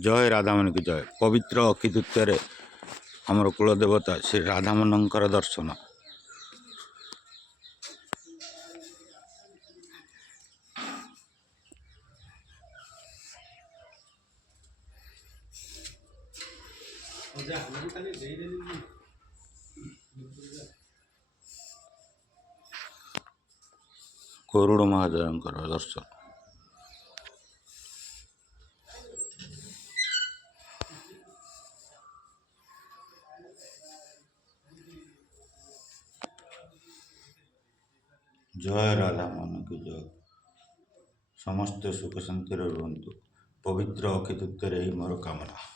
जय राधामणि की जय। पवित्र अक्षितृतीय आमर कुलदेवता श्री राधामणकर दर्शन। गरुड़ महादेव दर्शन। जय राधामणि की जय। समस्ते सुख शांति रुहतु। पवित्र अक्षय तृतीय मोर कामना।